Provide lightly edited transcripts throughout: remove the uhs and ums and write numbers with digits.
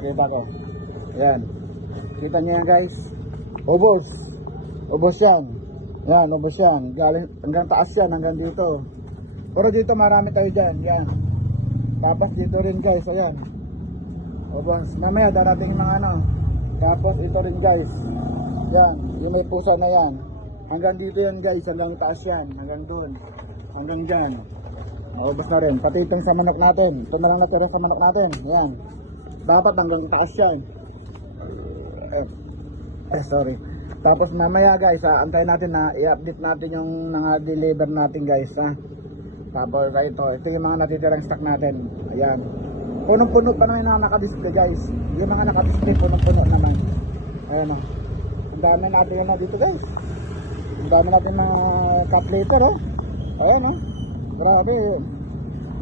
Kita ko. Ayan. Kita niyo yan guys. Ubos. Ubos yan. Yan, ubos yan. Galing, hanggang taas yan, hanggang dito. Pero dito marami tayo dyan. Yan. Tapos dito rin guys. Ayan. Ubos. Mamaya darating yung mga ano. Tapos ito rin guys. Yan. Yung may pusa na yan. Hanggang dito yan guys. Hanggang taas yan. Hanggang doon. Hanggang dyan. Ubos na rin. Pati itong sa manok natin. Ito na lang natira sa manok natin. Yan. Dapat hanggang taas yan. Sorry. Tapos mamaya guys, antayin natin na i-update natin yung mga deliver natin guys, ha. Tapos ito yung mga natitirang stock natin. Ayan. Punong-puno pa naman yung naka-display guys. Yung mga naka-display punong-puno naman. Ayan o. Ang dami natin na dito guys. Ang dami natin na cut later oh. Ayan o. Grabe.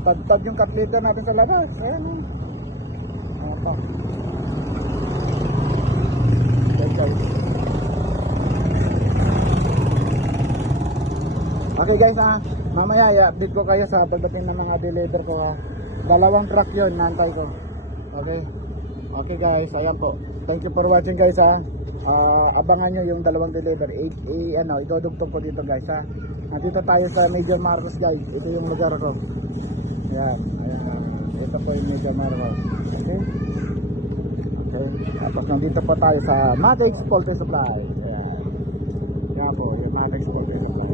Tad-tad yung cut later natin sa labas. Ayan o. Apa. Okay guys, mamaya i-update ko kayo sa pagdating ng mga deliver ko, ha. 2 truck yun, nantay ko. Okay. Okay guys, ayan po. Thank you for watching guys, ha. Abangan nyo yung 2 deliver. Idodugtog ko dito guys, ha. Nandito tayo sa Major Marcos guys. Ito yung lugar ko. Ayan, ayan. Ito po yung Major Marcos. Okay. Okay. Tapos nandito po tayo sa Matex Poultry Supply. Ayan. Yan po, yung Matex Poultry Supply.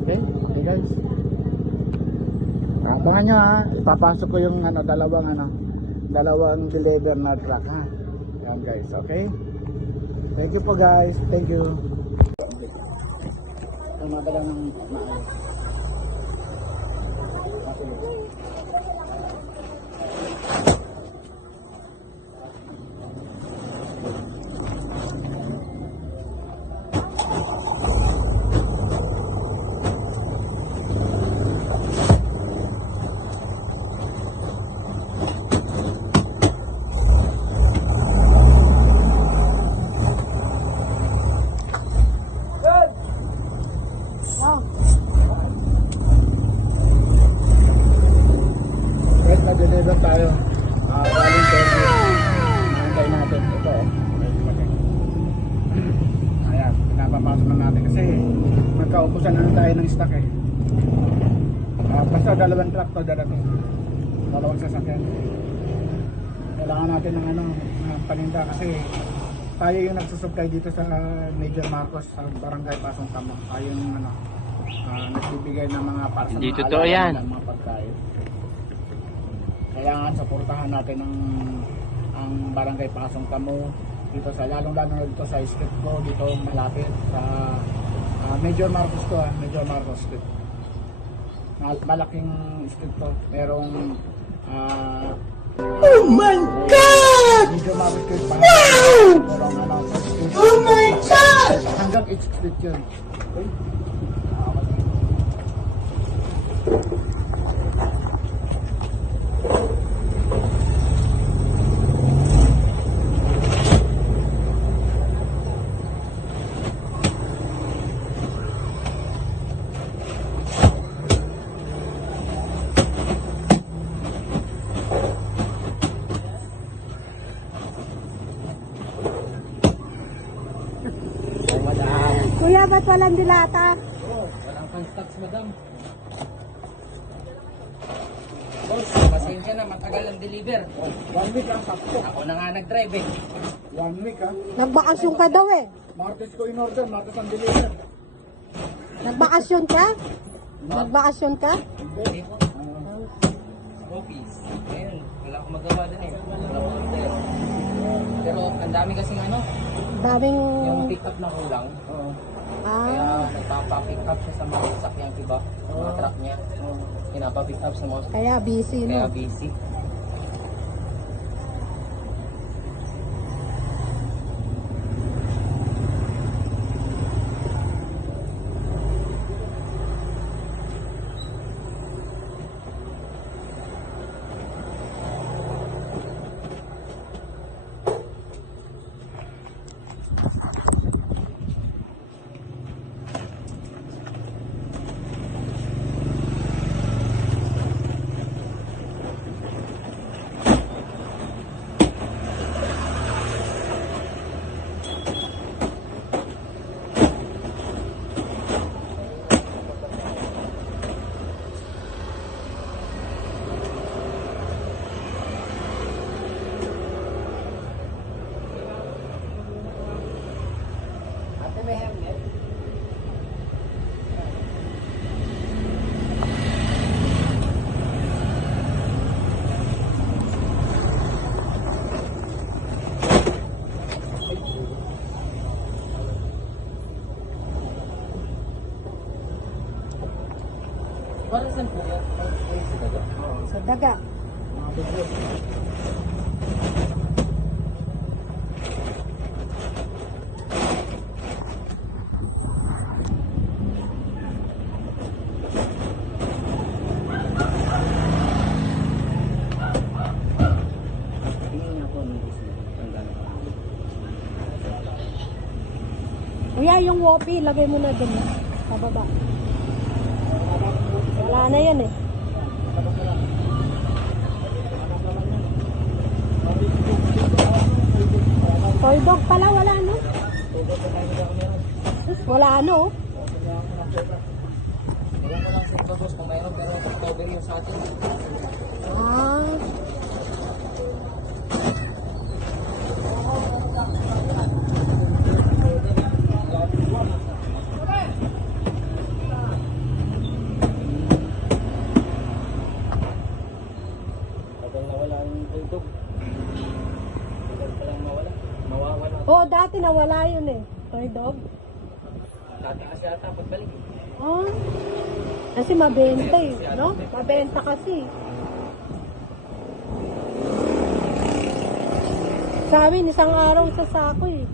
Okay? Okay guys. Abangan nyo, ha. Ipapasok ko yung dalawang deliver na truck, ha. Yan guys, okay? Thank you po guys. Thank you. Madalang ng maayos. Okay. Deliver tayo. Galing service. Nantay natin. Ito oh. Ayan, pinapapasok na natin kasi magkaubusan na tayo ng stock eh. Basta 2 truck to darating. 2 sasakyan. Kailangan natin ng paninda kasi tayo yung nagsusupply dito sa Major Marcos sa Barangay Pasong Tamo. Tayo yung nagbibigay ng mga para sa dito mga to yan. ng mga pagkain. Kailangan suportahan natin ang Barangay Pasong Tamo dito sa lalong-lalo na dito sa street ko dito malapit sa Major Marcos ko, Major Marcos Street. Malaking street to. Merong oh my God! Major Marcos Street. Wow! Oh my God! Hanggang 8th Street yun. Okay? Kuya, ba't walang dilata? Walang pan-stocks, madam. Boss, pasensya na, matagal ang deliver. 1 week ang sakto. Ako na nga nag-drive eh. 1 week ha. Nagbakasyon ka daw eh. Martes ko in order, Martes ang deliver. Nagbakasyon ka? Nagbakasyon ka? Hindi po. Office. Ngayon, wala akong magawa din eh. Wala akong order. Pero ang dami kasing Daming... yung pick up na kulang. Kaya nagpapa-pick up siya sa mga sakyang iba. Mga truck niya. Pinapa-pick up sa mga... Kaya busy, no? Kaya busy. Daga. Mga bisyo. Tingin nga po ng isla. Ang gano'n pa. Kuya, yung wopi, lagay mo na dun. Sa baba. Wala na yan eh. Toy dog pala, wala no? Wala ano? Meron ko lang sa iba boss kung mayroon pero cover yung sa atin. Ah. Tagal na wala yung tuldog. Tagal pa lang mawala. Mawawala. Oh, dati nawala yun eh. Toy dog. Dati kasi ata pagbalik. Ah. Kasi mabenta eh, no? Mabenta kasi. Sa amin, isang araw sa sako eh.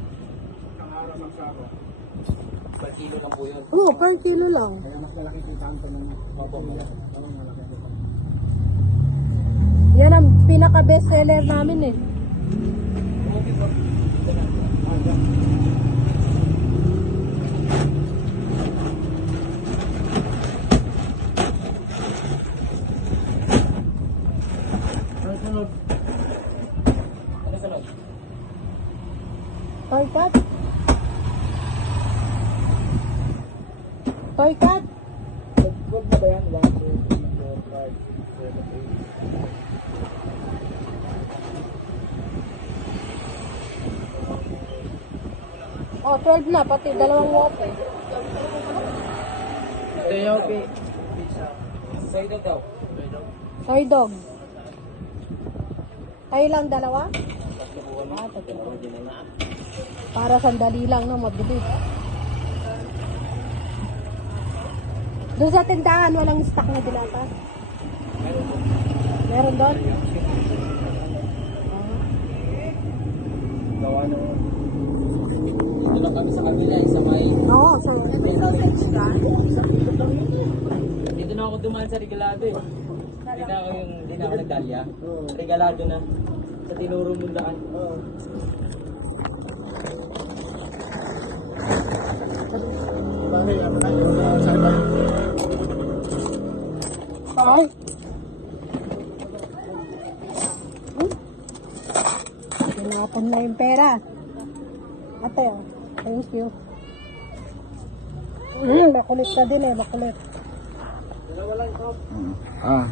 Ang araw ng sako. Per kilo lang po yun. Oo, per kilo lang. Kaya mas malaki kita ang tanong. Opo. Oo, malaki kita. Yan ang pinaka-best seller namin eh. Ah, dyan. Ang sunod. Ano sunod? Toy cat. Toy cat. Good na ba yan? 1, 2, 3, 4, 5, 7, 8. Oh, 12 na, pati dalawang wope. Ito okay. Sa ito daw. Toy dog. Kayo lang dalawa? Tatlo po kami. Ah, tatlo. Original na. Para sandali lang no, mabilis. Doon sa tindahan, walang stock na dilata. Meron po. Meron doon? Gawa na. Dito lang kami sa kabila, sa may... Oo, so... Dito na ako dumaan sa regalado eh. Hindi na ako nagdalya. Regalado na. Sa tinuro mong daan. Bali, ano na yung sa iba. Ay! Tinapon na yung pera. Ate, oh. Thank you. Makulit ka din eh, makulit. Ah.